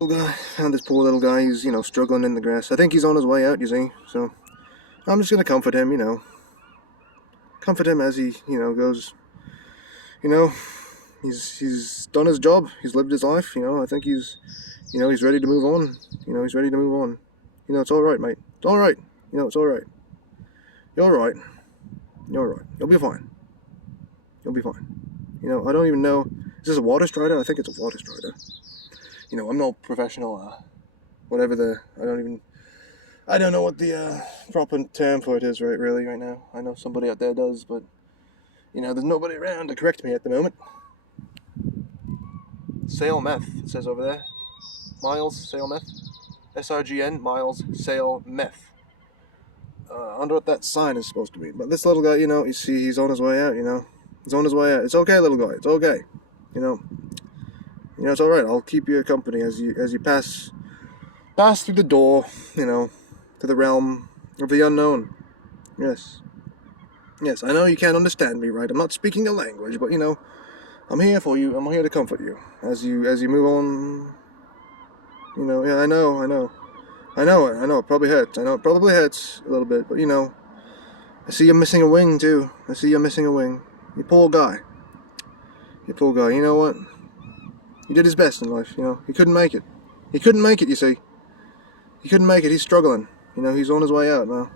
Little guy, found this poor little guy. He's, struggling in the grass. I think he's on his way out, you see. So I'm just gonna comfort him, comfort him as he, goes. You know, he's done his job. He's lived his life. I think he's ready to move on. He's ready to move on. It's all right, mate. It's all right. It's all right. You're all right. You're all right. You'll be fine. You'll be fine. I don't even know. Is this a water strider? I think it's a water strider. I'm no professional. Whatever I don't know what the proper term for it is right now. I know somebody out there does, but there's nobody around to correct me at the moment. Sale meth, it says over there. Miles, sale meth. SRGN, Miles, sale meth. I wonder what that sign is supposed to be. But this little guy, you see he's on his way out, He's on his way out. It's okay, little guy, it's okay. It's alright, I'll keep you company as you pass through the door, to the realm of the unknown. Yes. Yes, I know you can't understand me, right? I'm not speaking the language, but I'm here for you. I'm here to comfort you as you move on. Yeah, I know. It probably hurts. I know it probably hurts a little bit, but I see you're missing a wing too. I see you're missing a wing. You poor guy. You poor guy. You know what? He did his best in life. He couldn't make it. He couldn't make it. You see. He couldn't make it. He's struggling. He's on his way out now.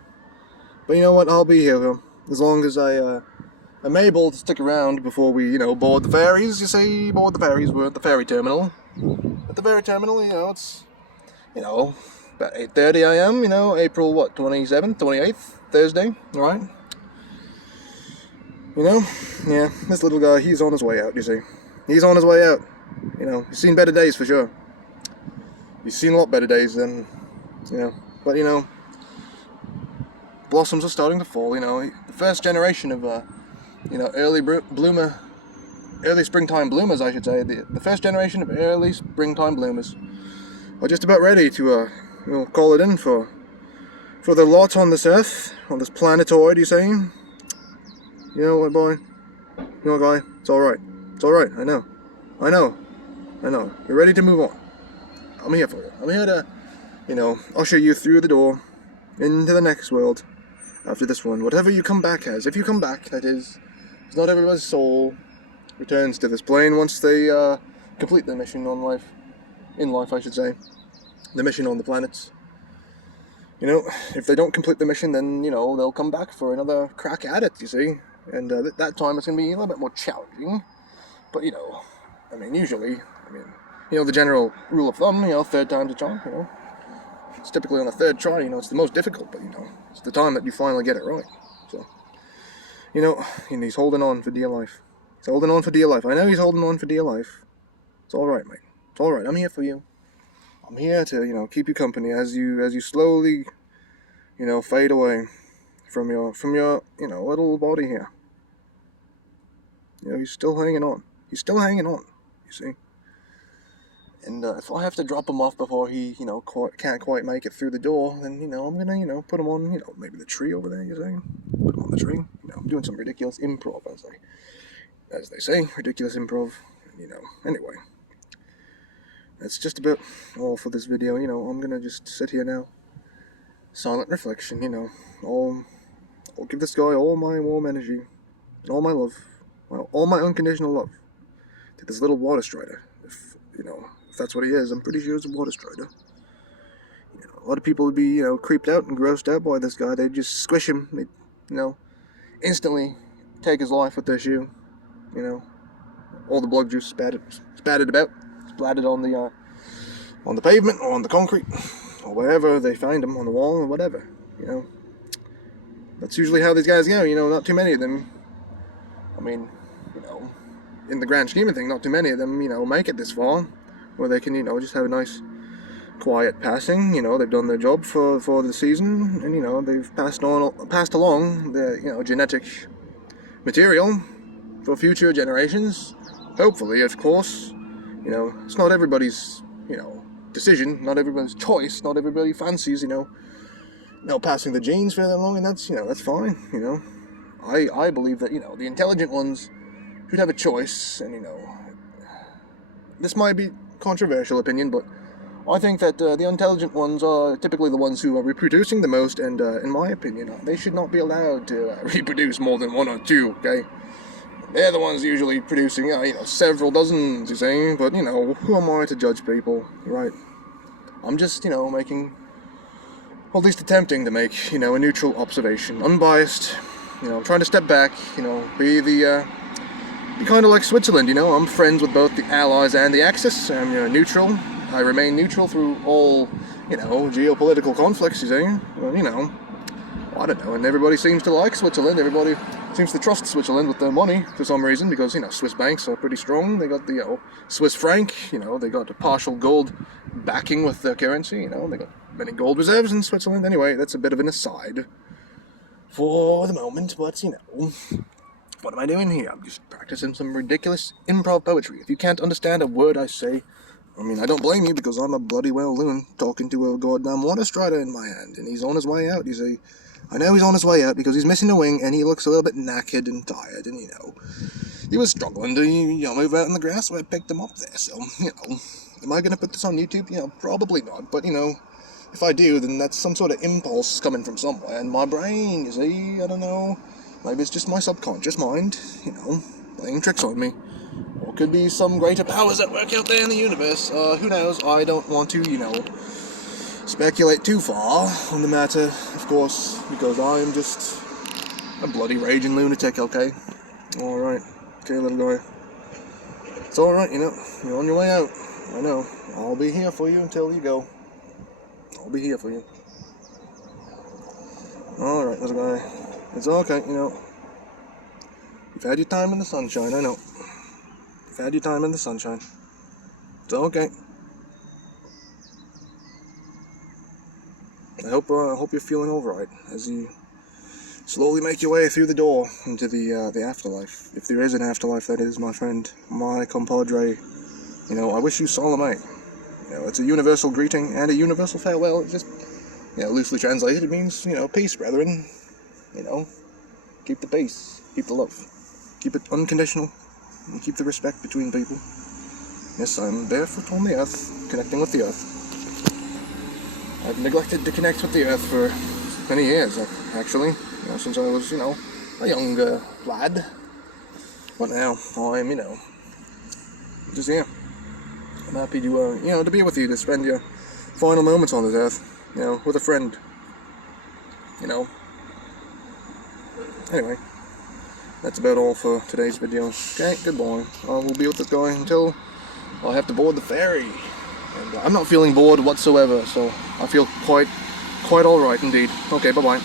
But you know what? I'll be here for him as long as I'm able to stick around before we, board the ferries. You see, board the ferries. We're at the ferry terminal. At the ferry terminal, it's, about 8:30 a.m. April 27th, 28th, Thursday. All right. Yeah. This little guy, he's on his way out. You see, he's on his way out. He's seen better days for sure. He's seen a lot better days than, but blossoms are starting to fall. The first generation of early springtime bloomers, I should say. The first generation of early springtime bloomers are just about ready to call it in for their lot on this earth, on this planetoid. You see? You know what, boy? You know what, guy? It's all right. It's all right. I know. You're ready to move on. I'm here for you. I'm here to, usher you through the door into the next world. After this one, whatever you come back as, if you come back, that is, not everybody's soul returns to this plane once they complete their mission in life, I should say, the mission on the planets. If they don't complete the mission, then they'll come back for another crack at it. You see, and that time it's going to be a little bit more challenging. But usually, the general rule of thumb, third time's a charm. It's typically on the third try, it's the most difficult, but, it's the time that you finally get it right. So, and he's holding on for dear life. He's holding on for dear life. I know he's holding on for dear life. It's all right, mate. It's all right. I'm here for you. I'm here to, keep you company as you slowly, fade away from your, little body here. He's still hanging on. He's still hanging on, you see. And if I have to drop him off before he, can't quite make it through the door, then, I'm gonna, put him on, maybe the tree over there, you say? Put him on the tree. I'm doing some ridiculous improv, as they say, ridiculous improv. Anyway. That's just about all for this video, I'm gonna just sit here now. Silent reflection, I'll give this guy all my warm energy, and all my love, all my unconditional love, to this little water strider. If that's what he is, I'm pretty sure it's a water strider. A lot of people would be, creeped out and grossed out by this guy. They'd just squish him. They'd, instantly take his life with their shoe. All the blood juice spattered about, splattered on the pavement or on the concrete or wherever they find him, on the wall or whatever. That's usually how these guys go. Not too many of them. In the grand scheme of things, not too many of them, make it this far, where they can, just have a nice, quiet passing. They've done their job for the season, and they've passed along their, genetic material for future generations. Hopefully, of course. It's not everybody's, decision, not everybody's choice, not everybody fancies, passing the genes for that long, and that's fine. I believe that, the intelligent ones should have a choice, and this might be controversial opinion, but I think that the intelligent ones are typically the ones who are reproducing the most, and in my opinion, they should not be allowed to reproduce more than one or two, okay? They're the ones usually producing, several dozens, you see, but, who am I to judge people, right? I'm just, making, or at least attempting to make, a neutral observation, unbiased, I'm trying to step back, be kind of like Switzerland, I'm friends with both the Allies and the Axis, I'm, neutral. I remain neutral through all, geopolitical conflicts, you see. Well, I don't know, and everybody seems to like Switzerland. Everybody seems to trust Switzerland with their money for some reason, because, Swiss banks are pretty strong. They got the, Swiss franc, they got a partial gold backing with their currency, they got many gold reserves in Switzerland. Anyway, that's a bit of an aside for the moment, but, what am I doing here? I'm just practicing some ridiculous improv poetry. If you can't understand a word I say, I don't blame you, because I'm a bloody well loon talking to a goddamn water strider in my hand, and he's on his way out. I know he's on his way out because he's missing a wing, and he looks a little bit knackered and tired, and, he was struggling to, move out in the grass, so I picked him up there, so, am I going to put this on YouTube? Probably not, but, if I do, then that's some sort of impulse coming from somewhere, and my brain, you see, I don't know, maybe it's just my subconscious mind, playing tricks on me. Or could be some greater powers at work out there in the universe. Who knows? I don't want to, speculate too far on the matter, of course, because I am just a bloody raging lunatic, okay? Alright. Okay, little guy. It's alright, you're on your way out. I know. I'll be here for you until you go. I'll be here for you. Alright, little guy. It's okay, You've had your time in the sunshine, I know. You've had your time in the sunshine. It's okay. I hope you're feeling alright as you slowly make your way through the door into the afterlife. If there is an afterlife, that is, my friend, my compadre. I wish you Salome. It's a universal greeting and a universal farewell. It just, loosely translated, it means, peace, brethren. Keep the peace, keep the love, keep it unconditional, and keep the respect between people. Yes, I'm barefoot on the earth, connecting with the earth. I've neglected to connect with the earth for many years, actually, since I was, a young lad. But now, I'm, just here. I'm happy to, to be with you, to spend your final moments on this earth, with a friend. Anyway, that's about all for today's video. Okay, goodbye. We'll be with this guy until I have to board the ferry. And I'm not feeling bored whatsoever, so I feel quite alright indeed. Okay, bye-bye.